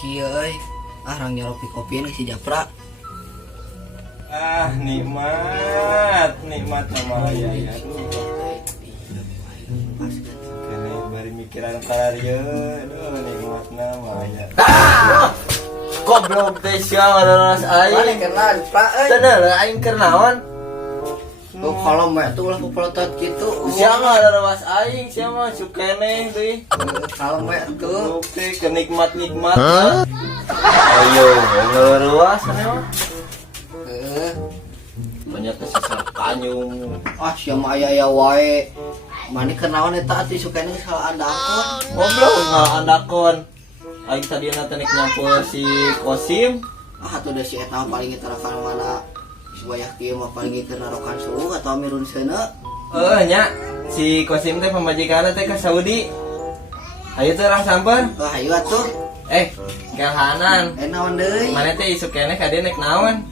kieu euy. Rang nyeropi kopi si Japra. Nikmat nama ya. Kene bari mikiran karya, nikmat nama ya. Goblok teh sia ngaras aing. Mane kenal, Pra euy. Cenah aing keur naon? Tuh kalau mah tuh ulah kuplotot kitu. Sia ngaras aing, sia mah sukene deui. Kalau mah tuh Oke, kenikmat-nikmat. Ayo, ngeruas mah. Banyak sisa kanyung. Sia mah aya wae. Mani kenaon eta atuh sukene salah andakon. Goblok andakon. Aing tadi teh nyampur si Kosim. Atuh da si eta paling terakan mana supaya kieu mah paling narokan suhu atau mirun seuna. Nya si Kosim teh pamajikanna teh ka Saudi. Ayo teh urang sampeun. Hayu atuh. Kelhanan. Naon deui? Mana teh isuk keneh ka dieu naik naon?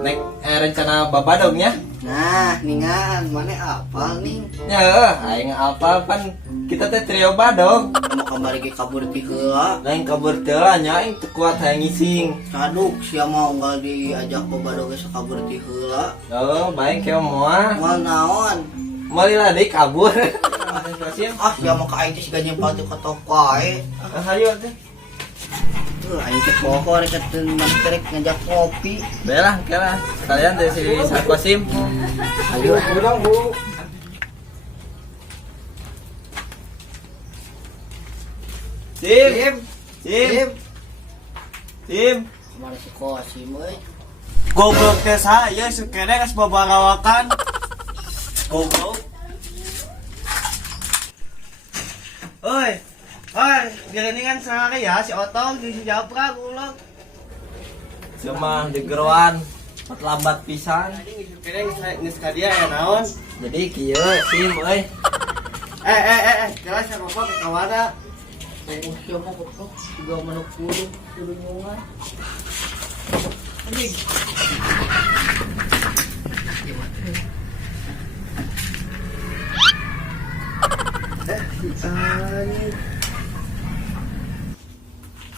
Naik rencana babadognya. Nah, ningan mana apal ning? Ya, aing apal pan kita teh trio badog. Mau kembali ke kabur ti heula. Lain kabur teh nya aing teu kuat hayang ngising. Saduk sia mau unggal diajak ke badog ge kabur ti heula. Baik keo moal. Moal naon? Moal deui kabur. Sia mau ka aing teh siga nyempal teu kotok wae. Hayu teh. Aing teh pokok rek mantrek ngajak kopi. Belah, kela. Sekalian dari si Sarkosim. Ayo pulang, Bu. Sim. Mana si Kosim euy? Goblok teh saya sukene geus babarawakan. Goblok. Oi, direningan sehari ya si Otong si Japra goblok. Cuma di geroan lambat pisan. Kira geus ka dia ya naon? Jadi kieu Sim euy. Jelas sama kok ke kawana. Sia mah goblok juga manuk kudu nyungan. Anjing.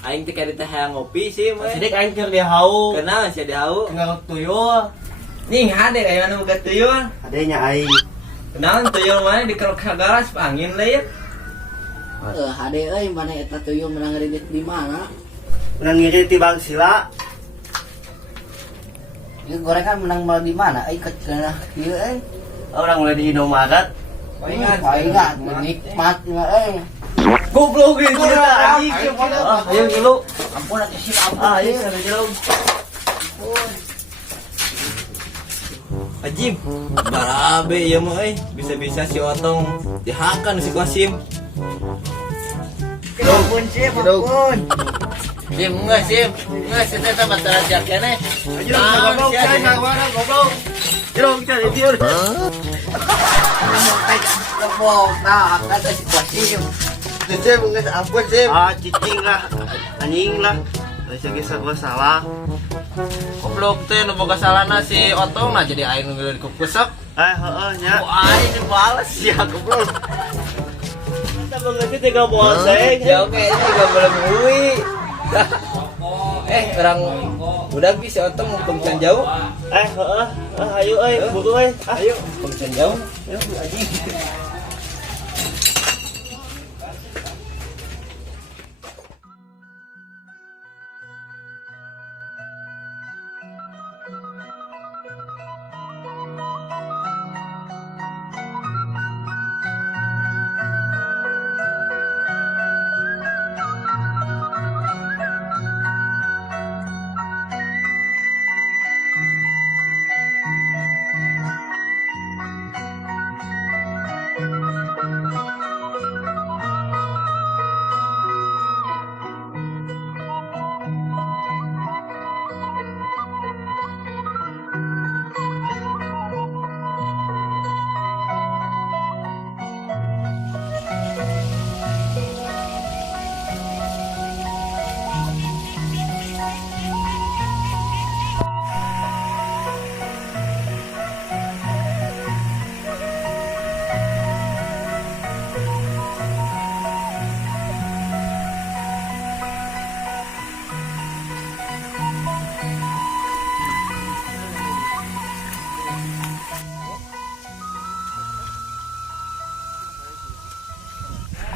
Aing teh kari teh hayang ngopi Sim euy. Sidik aing keur dihau. Kenal sia dihau. Tinggal tuyul. Ning hade aya anu boga tuyul. Adanya aing. Kenaon tuyul mana dikerok garas angin leuy. Hade euy mana eta tuyul menang ngeureudit di mana? Menang ngiri ti Bang Sila. Ieu gorengan menang mal di mana? Ai kecenah kieu euy. Orang mulai di Indomaret. Paingat nikmat euy. Goblok ge kita anjing. Ayo dulu. Ampun atuh sih ampun. Ayo sana jauh. Ajib. Barabe ieu mah euy. Bisa-bisa si Otong dihakan si Kosim. Ampun sih ampun. Sim enggak Sim. Enggak kita teh bataran jak keneh. Ayo goblok cai kawana goblok. Jerong cari dia. Lepok nah kata si Kosim. Sim geus ampun Sim. Cicing lah. Anjing lah. Bisa kisah gua salah. Goblok teh nu boga salahna si Otong nah jadi aing nu dikupusep. Heeh nya. Aing dibales ya goblok. Kita mengerti tiga buah seng. Ya oke ini juga boleh ngui. Orang budak si Otong mau pengcan jauh. Ayo buru Ayo pengcan jauh. Ayo anjing.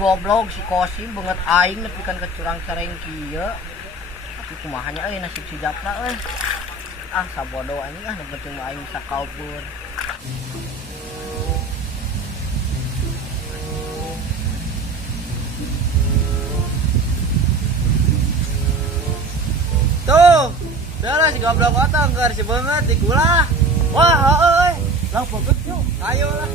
goblok si Kosim banget aing nepikan ke curang cereng kieu. Tapi kumahanya nasib si Japra euy. Ah sabodo anjing nu penting mah aing bisa kabur. Tuh, udah si goblok otong keur si banget di kulah. Wah, heueuy. Lang peugeut yuk. Ayo lah.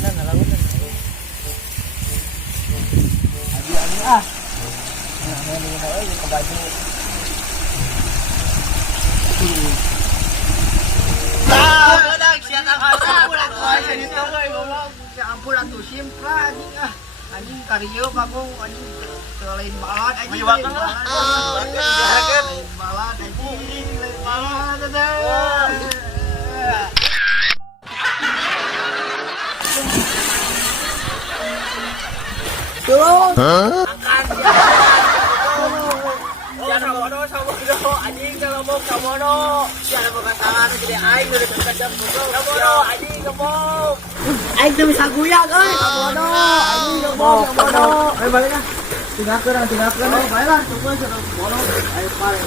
Lagunan. Adi ah. Nah, ini euy ke baju. Ampun atuh simpra anjing ah. Anjing karieu bagong anjing lain balad anjing. Wiwa kan lah. Lain balad anjing, lain balad Tolong. Jangan sabodo, anjing jangan ngomong sabodo. Jangan berkatakan jadi aing dari kejam sabodo, anjing ngomong. Aing teu bisa guyag euy. Sabodo, anjing sabodo. Ayo balik lah. Tinggalkeun. Baiklah, coba sabodo. Ayo balik.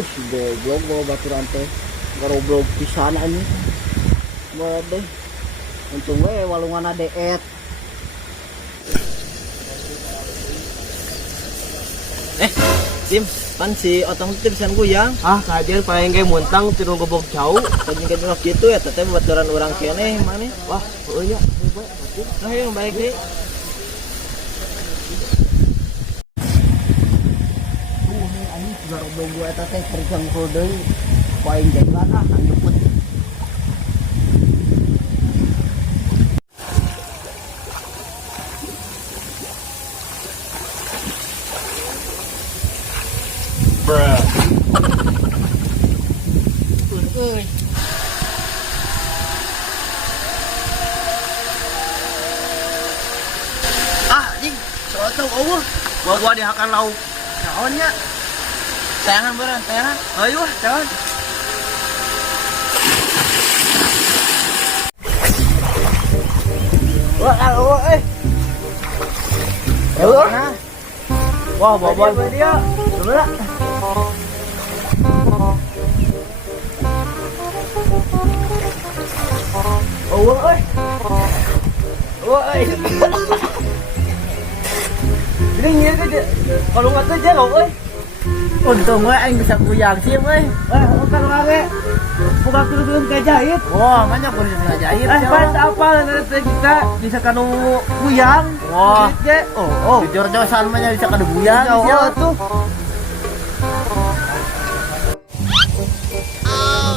Si goblok bawa baturan teh garoblok pisan anjing. Buat deh. Untung we walungan deet. Sim, pan si Otong itu bisa guyang. Ah, kajian paling ge muntang tiru gobok jauh. Tadi kan gitu ya, teteh baturan orang kene mana? Wah, oh iya. Nah, yang balik deh. Garoblok gua eta teh kerjang deui. Poin jalan ah anjeput. Euy. Ah, anjing, soal teu eueuh. Gua dihakan lauk. Naonnya? Tayangan beran, tayangan. Ayo, jangan. Wah, Wah, bawa dia. Coba. woi. Ini ngieu ke kalau nggak tuh jalan, euy. Untung we aing bisa kuyang sih we. Bukan wae. Bukan turun ke jahit. Wah, banyak kudu ngajahit. Pas apa nanti kita bisa kanu kuyang. Wah. Oh. Jor-josan mah bisa kadu kuyang. Oh, tuh.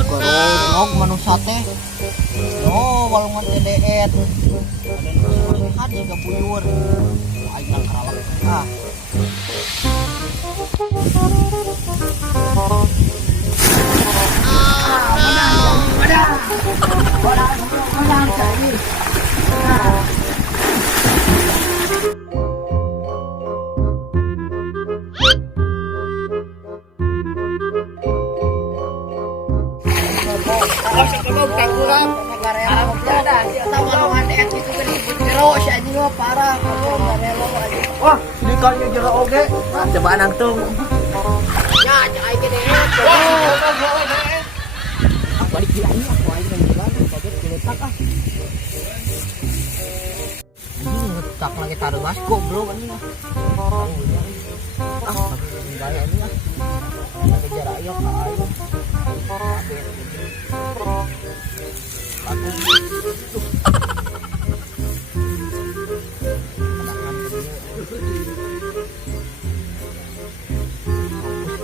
Gorong manusia teh. Oh, walungan teh deet. Ada nasihat juga buyur. Aing nang karawak. Ah. Wah, sedikatnya jero oge. Coba nangtung. Ya, cai ke deh. Balik di aing aku aing nang jalan kaget kuletak ah. Ini ngetak lagi taruh masko bro anjing. Ah, gaya ini ah. Lagi jarak ayo ka ayo.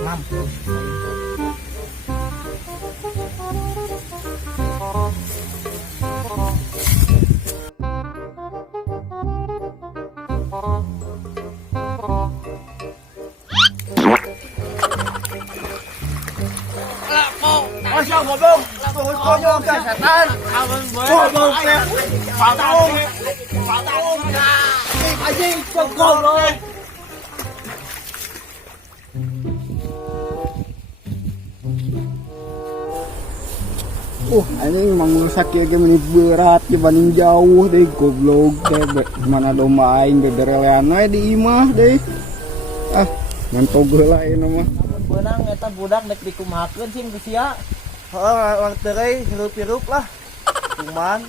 Mampus. konyol ke setan. Goblok teh. Pataung. Anjing goblok. Anjing emang merusak ya game ini berat dibanding jauh deh goblok deh mana domba aing bederelean we di imah deh. Mantog heula ieu mah. Benang eta budak nek dikumahakeun sim geus sia. Heeh, urang teu euy hirup-hirup lah. Cuman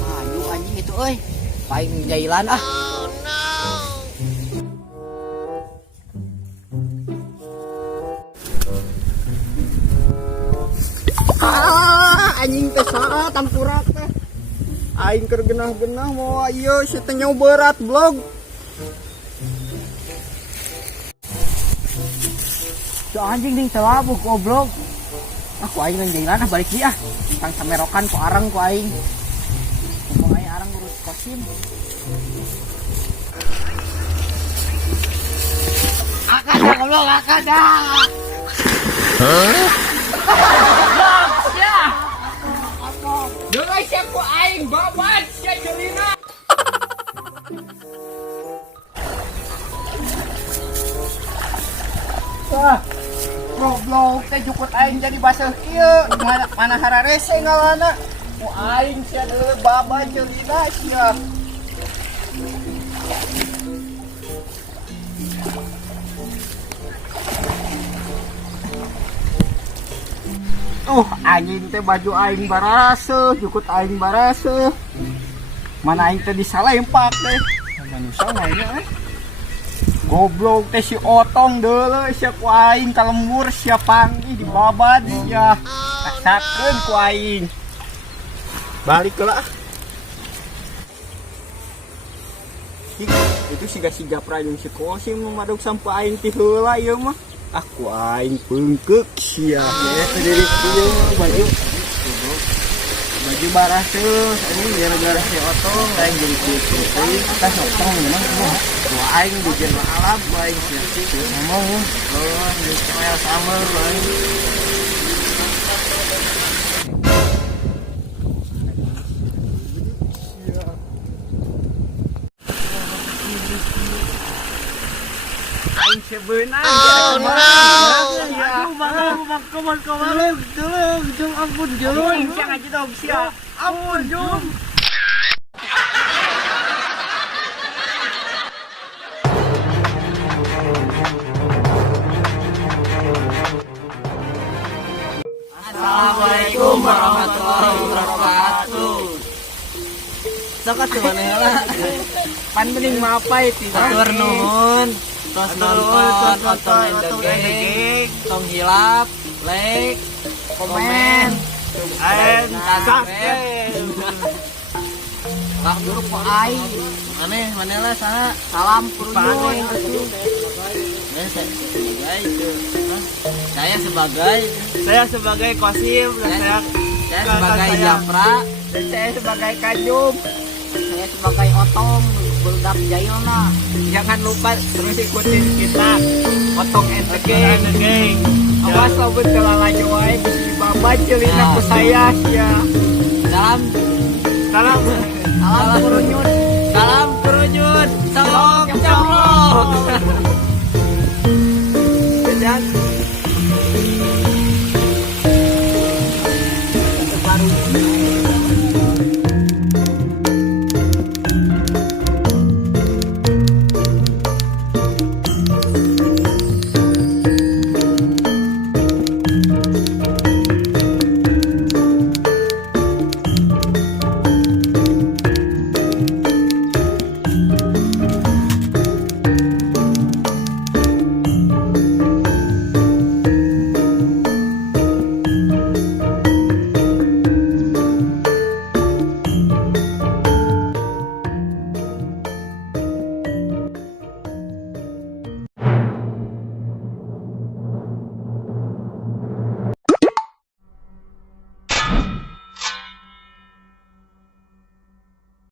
Ayo anjing itu euy. Paling jailan ah. Anjing teh saha tampurak teh. Aing keur genah-genah mau ieu si teh nyawa berat blog. Si anjing ding telabu goblok. Aku aing nang jailan balik dia. Tang samerokan ku arang ku aing. Ku aing arang urus kosim. Akada goblok akada. Deui sia ku aing babat sia jelina. Goblok teh jukut aing jadi baseuh kieu. Mana hararese ngaranna. Ku aing sia deuleu babat jelina sia. Anjing teh baju aing baraseuh, jukut aing baraseuh. Mana aing teh disalempak teh. Manusia nganya goblok teh si Otong deuleu sia ku aing kalembur sia panggih di babad ya. Rasakeun ku aing. Balik heula. Itu siga-siga prajung si Kosim madog sampai aing ti heula ieu mah. Aku aing peungkeuk sia diri kieu baju baraseuh ini gara-gara si Otong lain jadi kieu atas Otong memang ku aing dijen alam ku aing sia ngomong di trail summer lain sebenarnya ampun jom jangan aja dong siap ampun jom Assalamualaikum warahmatullahi wabarakatuh. Sok atuh manehna. pan mending mapai Atur nuhun. Tos nonton Otong and the Gang. Tong hilap, like, komen, and subscribe. Wah dulu po aing. Aneh manehna saha? Salam kurunjun. Saya sebagai Kosim dan saya sebagai Japra dan saya sebagai Kajum, saya sebagai Otong budak Jayona. Jangan lupa terus ikutin kita Otong and the Gang. Awas sobat kalau laju wae di babat jelina ke saya ya. salam Kurunyun. salam kurunyun, sok. Dan